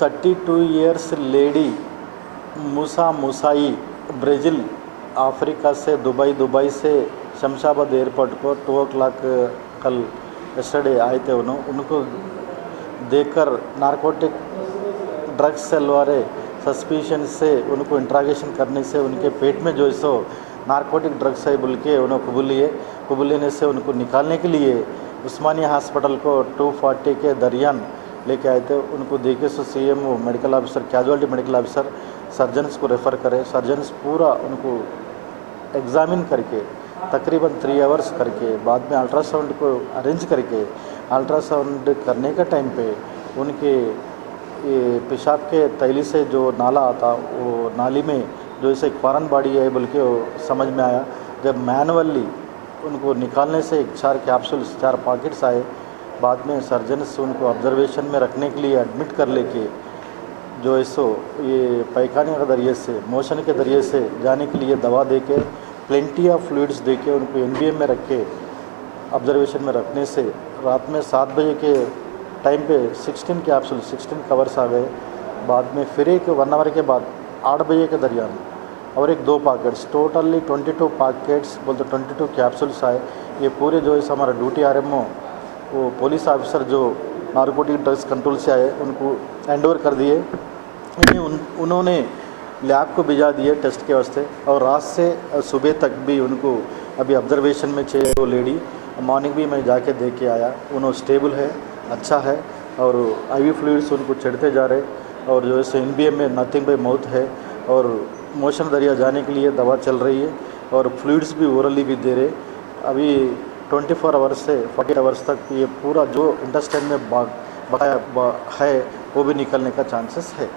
32 years lady मूसा मूसाई Brazil Africa से Dubai से Shamshabad airport को 2 o'clock कल यस्टरडे आए थे। उनको देखकर नारकोटिक ड्रग्स सेल वाले सस्पिशन से उनको इंट्रागेशन करने से उनके पेट में जो है सो नारकोटिक ड्रग्स है बोल के उन्होंने कबूल लेने से उनको निकालने के लिए उस्मानिया हॉस्पिटल को 240 के दरियान लेके आए थे। उनको देखे सो CMO medical officer casualty medical officer surgeons को रेफ़र करे। सर्जन्स पूरा उनको एग्ज़ामिन करके तकरीबन 3 hours करके बाद में अल्ट्रासाउंड को अरेंज करके अल्ट्रासाउंड करने का टाइम पे उनके ये पेशाब के तैली से जो नाला आता वो नाली में जो ऐसे एक फॉरेन बॉडी है बोल के समझ में आया। जब मैनुअली उनको निकालने से 4 कैप्सूल्स 4 पॉकेट्स आए। बाद में सर्जन्स उनको ऑब्जर्वेशन में रखने के लिए एडमिट कर लेके जो है सो ये पैखाने के ज़रिए से मोशन के ज़रिए से जाने के लिए दवा दे के प्लेंटी ऑफ फ्लूइड्स दे के उनको एनबीएम में रख के ऑब्जर्वेशन में रखने से रात में 7 बजे के टाइम पे 16 कैप्सूल 16 कवर्स आ गए। बाद में फिर एक 1 hour के बाद 8 बजे के दरमियान और एक 2 पॉकेट्स टोटली 22 पॉकेट्स बोलते 22 कैप्सूल्स आए। ये पूरे जो है हमारा ड्यूटी आरएमओ वो पुलिस ऑफिसर जो नारकोटिक ड्रग्स कंट्रोल से आए उनको हैंडओवर कर दिए। उन्होंने लैब को भिजा दिए टेस्ट के वास्ते और रात से सुबह तक भी उनको अभी ऑब्जर्वेशन में चाहिए। वो लेडी मॉर्निंग भी मैं जाके देख के आया। उन्होंने स्टेबल है, अच्छा है और आईवी फ्लूइड्स उनको चढ़ते जा रहे और जो है एनबीएम में नथिंग बाय माउथ है और मोशन दरिया जाने के लिए दवा चल रही है और फ्लूइड्स भी ओरली भी दे रहे। अभी 24 hours से 40 hours तक ये पूरा जो इंटेस्टाइन में बकाया है वो भी निकलने का चांसेस है।